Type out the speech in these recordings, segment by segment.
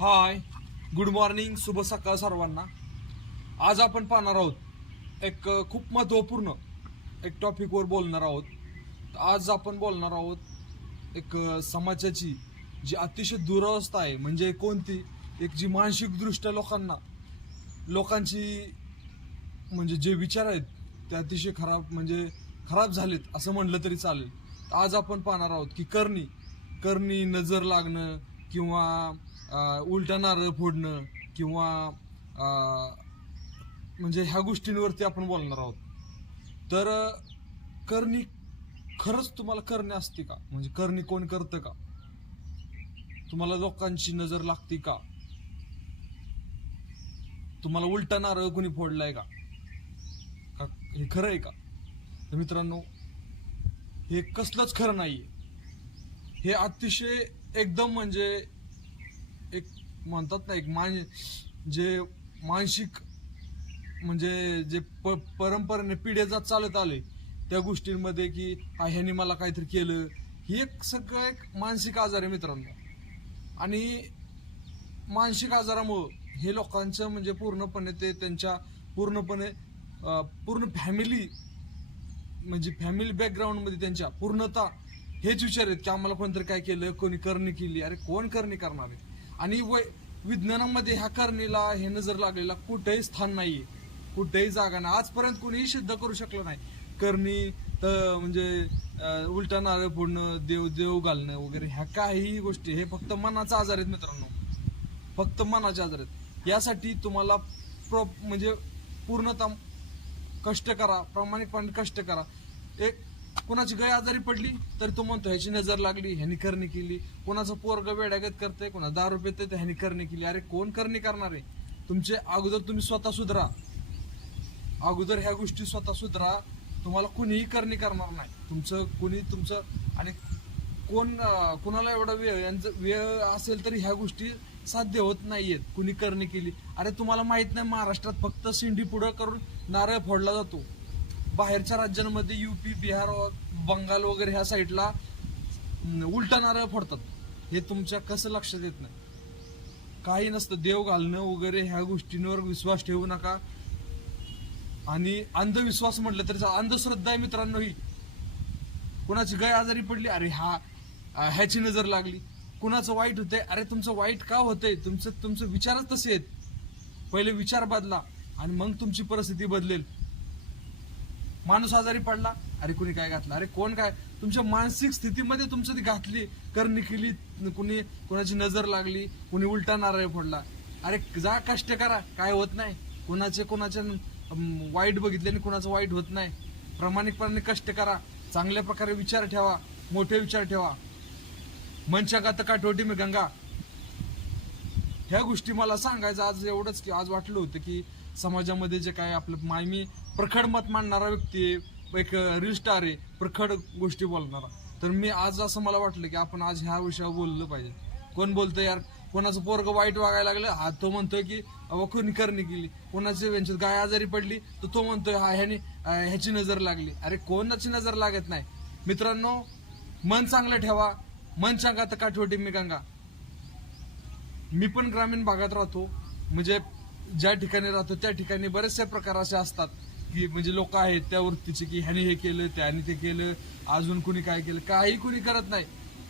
हाय, good morning, शुभ सकाळ सर्वांना. आज आपण पाहणार आहोत एक खूप महत्त्वपूर्ण एक टॉपिकवर बोलणार आहोत. आज आपण बोलणार आहोत एक समाजाची जी अतिशय दुरावस्था आहे, म्हणजे कोणती एक जी मानसिकदृष्ट्या लोकांची म्हणजे जे विचार आहेत ते अतिशय खराब झालेत असं म्हणलं तरी चालेल. आज आपण पाहणार आहोत की करणी नजर लागणं किंवा उलटा नारळ फोडणं किंवा म्हणजे ह्या गोष्टींवरती आपण बोलणार आहोत. तर करणी खरंच तुम्हाला करणे असते का? म्हणजे करणी कोण करतं का? तुम्हाला लोकांची नजर लागते का? तुम्हाला उलटा नारळ कोणी फोडलाय का? हे खरं आहे का? तर मित्रांनो, हे कसलंच खरं नाहीये. हे अतिशय एकदम म्हणजे एक म्हणतात ना, जे मानसिक म्हणजे जे परंपरेने पिढ्या जात चालत आले त्या गोष्टींमध्ये की ह्याने मला काहीतरी केलं, ही एक सगळं एक मानसिक आजार आहे मित्रांनो. आणि मानसिक आजारामुळं हे लोकांचं म्हणजे पूर्णपणे ते त्यांच्या पूर्ण फॅमिली म्हणजे फॅमिली बॅकग्राऊंडमध्ये त्यांच्या पूर्णतः हेच विचार आहेत की आम्हाला कोणतरी काय केलं, कोणी करणी केली. अरे कोण करणी करणार आहे? आणि विज्ञानामध्ये ह्या करणीला हे नजर लागलेला कुठेही स्थान नाहीये, कुठेही जागा नाही. आजपर्यंत कोणीही सिद्ध करू शकलं नाही करणी तर म्हणजे उलटा नारळ फोडणं, देव घालणं वगैरे ह्या काही गोष्टी हे फक्त मनाचा आजार आहेत मित्रांनो, फक्त मनाचे आजार आहेत. यासाठी तुम्हाला म्हणजे पूर्णतः कष्ट करा, प्रामाणिकपणे कष्ट करा. एक कोणाची गाय आजारी पडली तर तो म्हणतो ह्याची नजर लागली, ह्यानी करणी केली. कोणाचं पोरग वेड्यागत करते, कोणा दारू पिते तर ह्यानी करणी केली. अरे कोण करणी करणार आहे? तुमचे अगोदर तुम्ही स्वतः सुधरा, अगोदर ह्या गोष्टी स्वतः सुधरा. तुम्हाला कुणीही करणी करणार नाही. तुमचं आणि कोणाला एवढा वेळ असेल तरी ह्या गोष्टी साध्य होत नाहीयेत. कुणी करणी केली, अरे तुम्हाला माहित नाही, महाराष्ट्रात फक्त सिंडी पुढं करून नारळ फोडला जातो. बाहेरच्या राज्यांमध्ये युपी, बिहार, बंगाल वगैरे ह्या साईडला उलटा नारळ फोडतात. हे तुमच्या कसं लक्षात येत नाही? काही नसतं. देव घालणं वगैरे ह्या गोष्टींवर विश्वास ठेवू नका. आणि अंधविश्वास म्हटलं तरी अंधश्रद्धा आहे मित्रांनो ही. कुणाची गाय आजारी पडली, अरे ह्याची नजर लागली. कुणाचं वाईट होतंय, अरे तुमचं वाईट का होतंय? तुमचं विचारच तसे आहेत. पहिले विचार बदला आणि मग तुमची परिस्थिती बदलेल. माणूस आजारी पडला, अरे कुणी काय घातलं, अरे कोण काय? तुमच्या मानसिक स्थितीमध्ये तुमचं ती घातली, करणी केली, कुणाची नजर लागली, कुणी उलटा नारळ फोडला. अरे जा कष्ट करा, काय होत नाही. कोणाचे वाईट बघितल्याने कुणाचं वाईट होत नाही. प्रामाणिकपणे कष्ट करा, चांगल्या प्रकारे विचार ठेवा, मोठे विचार ठेवा. मनच्या गात काठोटी मी गंगा. ह्या गोष्टी मला सांगायचं आज एवढंच की आज वाटलं होतं की समाजामध्ये जे काय आपलं मी प्रखड मत मांडणारा व्यक्ती आहे, एक रील स्टार आहे, प्रखड गोष्टी बोलणारा. तर मी आज असं मला वाटलं की आपण आज ह्या विषयावर बोललं पाहिजे. कोण बोलतंय यार, कोणाचं पोरग वाईट वागायला लागलं, हा तो म्हणतोय की कोणी करणी केली. कोणाची गाय आजारी पडली तर तो म्हणतोय ह्याची नजर लागली. अरे कोणाची नजर लागत नाही मित्रांनो. मन चांगलं ठेवा, मन सांगा तर काठवटी मी गंगा. मी पण ग्रामीण भागात राहतो, म्हणजे ज्या ठिकाणी राहतो त्या ठिकाणी बरेचसे प्रकार असे असतात की म्हणजे लोक आहेत त्या वृत्तीचे की ह्याने हे केलं, त्याने ते केलं, अजून कुणी काय केलं, काही कुणी करत नाही.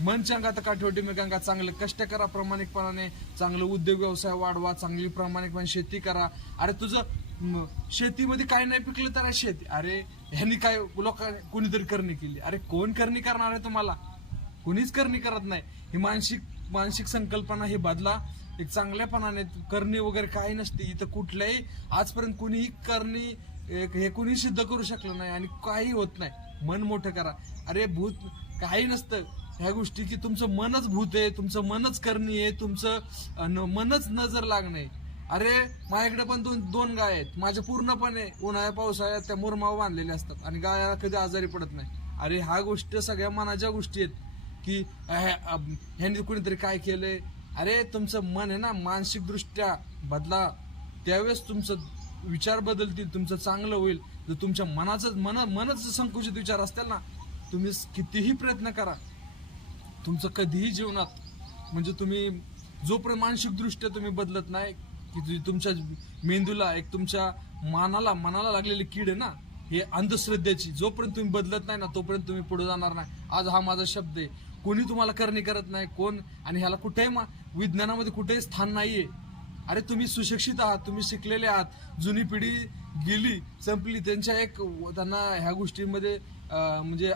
मन सांगा तर काठवटी मी गंगा. चांगलं कष्ट करा, प्रामाणिकपणाने चांगलं उद्योग व्यवसाय वाढवा, चांगली प्रामाणिकपणे शेती करा. अरे तुझं शेतीमध्ये काय नाही पिकलं तर शेती, अरे ह्यांनी काय कुणीतरी करणी केली. अरे कोण करणी करणार आहे तुम्हाला? कुणीच करणी करत नाही. ही मानसिक संकल्पना हे बदला. एक चांगल्यापणाने करणी वगैरे काही नसते इथं. कुठल्याही आजपर्यंत कुणीही करणी हे कुणी सिद्ध करू शकलं नाही आणि काही होत नाही. मन मोठं करा. अरे भूत काही नसतं ह्या गोष्टी की तुमचं मनच भूत आहे, तुमचं मनच करणी आहे, तुमचं मनच नजर लागणे. अरे माझ्याकडे पण दोन गाय आहेत, माझ्या पूर्णपणे उन्हाळ्या पावसाळ्यात त्या मुरमाव बांधलेल्या असतात आणि गाया कधी आजारी पडत नाही. अरे ह्या गोष्टी सगळ्या मनाच्या गोष्टी आहेत की ह्यांनी कुणीतरी काय केलंय. अरे तुमचं मन आहे ना, मानसिक दृष्ट्या बदला, त्यावेळेस तुमचं विचार बदलतील, तुमचं चांगलं होईल. जर तुमच्या मनच संकुचित विचार असतील ना, तुम्ही कितीही प्रयत्न करा, तुमचं कधीही जीवनात म्हणजे तुम्ही जोपर्यंत मानसिक दृष्ट्या तुम्ही बदलत नाही की तुमच्या मेंदूला एक तुमच्या मनाला लागलेली कीड आहे ना हे अंधश्रद्धेची, जोपर्यंत तुम्ही बदलत नाही ना तोपर्यंत तुम्ही पुढे जाणार नाही. आज हा माझा शब्द आहे. कोणी तुम्हाला करणी करत नाही कोण, आणि ह्याला कुठेही विज्ञानामध्ये कुठेही स्थान नाहीये. अरे तुम्ही सुशिक्षित आहात, तुम्ही शिकलेले आहात, जुनी पिढी गेली संपली, त्यांना ह्या गोष्टींमध्ये म्हणजे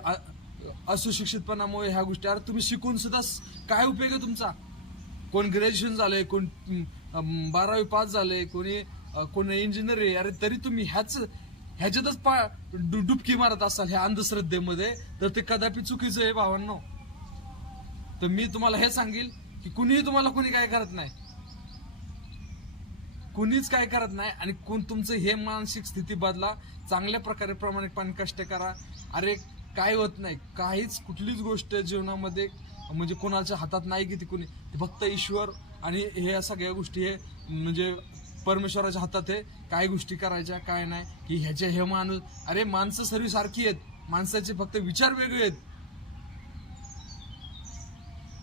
असुशिक्षितपणामुळे ह्या गोष्टी, अरे तुम्ही शिकून सुद्धा काय उपयोग आहे तुमचा? कोण ग्रॅज्युएशन झालंय, कोण 12वी पास झाले, कोण इंजिनियर आहे. अरे तरी तुम्ही ह्याच्यातच डुबकी मारत असाल ह्या अंधश्रद्धेमध्ये, तर ते कदापि चुकीचं आहे भावांनो. तर मी तुम्हाला हे सांगेल की कुणीही तुम्हाला कोणी काय करत नाही, कुणीच काय करत नाही. आणि तुमचं हे मानसिक स्थिती बदला, चांगल्या प्रकारे प्रामाणिकपणे कष्ट करा. अरे काय होत नाही, काहीच कुठलीच गोष्ट जीवनामध्ये म्हणजे कोणाच्या हातात नाही की ती कोणी, फक्त ईश्वर आणि हे सगळ्या गोष्टी हे म्हणजे परमेश्वराच्या हातात आहे. काय गोष्टी करायच्या काय नाही की ह्याचे हे माणूस, अरे माणसं सर्व सारखी आहेत, माणसाचे फक्त विचार वेगळे आहेत.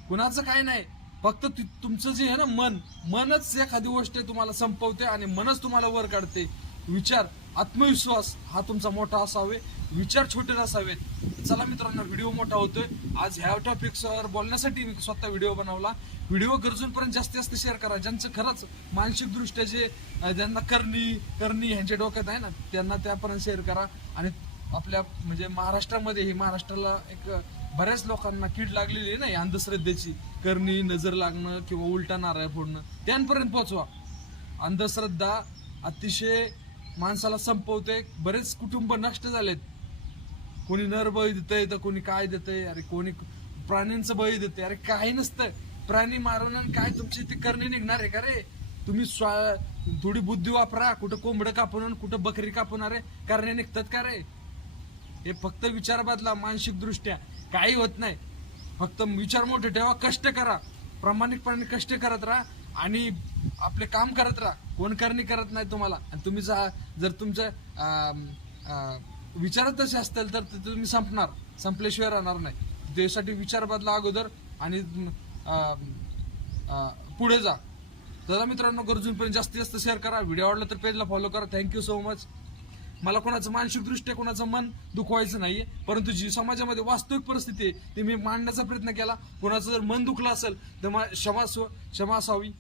कुणाचं काय नाही, फक्त तुमचं जे आहे ना मनच एखादी गोष्ट तुम्हाला संपवते आणि मनच तुम्हाला वर काढते. विचार, आत्मविश्वास हा तुमचा मोठा असावे, विचार छोटे नसावेत. चला मित्रांनो, व्हिडिओ मोठा होतोय. आज ह्या टॉपिक्सवर बोलण्यासाठी मी स्वतः व्हिडिओ बनवला. व्हिडिओ गरजूंपर्यंत जास्तीत जास्त शेअर करा. ज्यांचं खरंच मानसिक दृष्ट्या ज्यांना करणी ह्यांच्या डोक्यात आहे ना, त्यांना त्यापर्यंत शेअर करा. आणि आपल्या म्हणजे महाराष्ट्राला एक बऱ्याच लोकांना कीड लागलेली आहे ना या अंधश्रद्धेची, करणी, नजर लागणं किंवा उलटा नारळ फोडणं, त्यांपर्यंत पोहोचवा. अंधश्रद्धा अतिशय माणसाला संपवते. बरेच कुटुंब नष्ट झालेत. कोणी नर बळी देतंय तर कोणी काय देतंय, अरे कोणी प्राण्यांचं बळी देते. अरे काही नसतं, प्राणी मारून आणि काय तुमची ती करणी निघणार आहे का रे? तुम्ही थोडी बुद्धी वापरा, कुठं कोंबडं कापून कुठं बकरी कापून, अरे करणे निघतात का रे? हे फक्त विचार बदला मानसिक दृष्ट्या, काही होत नाही. फक्त विचार मोठे ठेवा, कष्ट करा, प्रामाणिकपणे कष्ट करत राहा आणि आपले काम करत राहा. कोण करणी करत नाही तुम्हाला. आणि तुम्ही जर तुमच्या विचारत तसे असतील तर तुम्ही संपल्याशिवाय राहणार नाही. त्यासाठी विचार बदला अगोदर आणि पुढे जा. तर मित्रांनो, गरजूंपर्यंत जास्तीत जास्त शेअर करा. व्हिडिओ आवडला तर पेजला फॉलो करा. Thank you so much. मला कोणाचं मानसिकदृष्ट्या कोणाचं मन दुखवायचं नाहीये, परंतु जी समाजामध्ये वास्तविक परिस्थिती आहे ती मी मांडण्याचा प्रयत्न केला. कोणाचं जर मन दुखलं असेल तर क्षमा असावी.